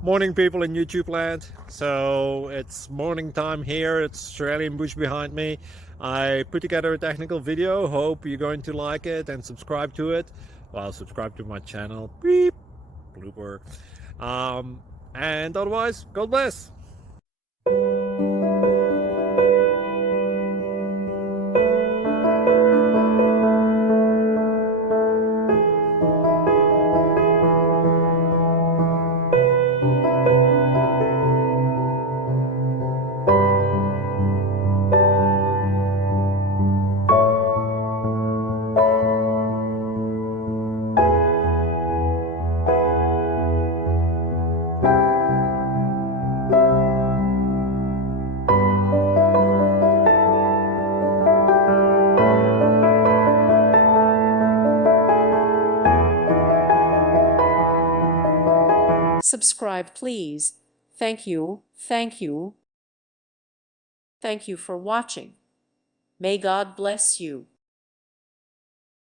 Morning, people in YouTube land. So it's morning time here. It's Australian bush behind me. I put together a technical video. Hope you're going to like it and subscribe to it. Well, subscribe to my channel. Beep, blooper. And otherwise, God bless. Subscribe, please. Thank you, thank you. Thank you for watching. May God bless you.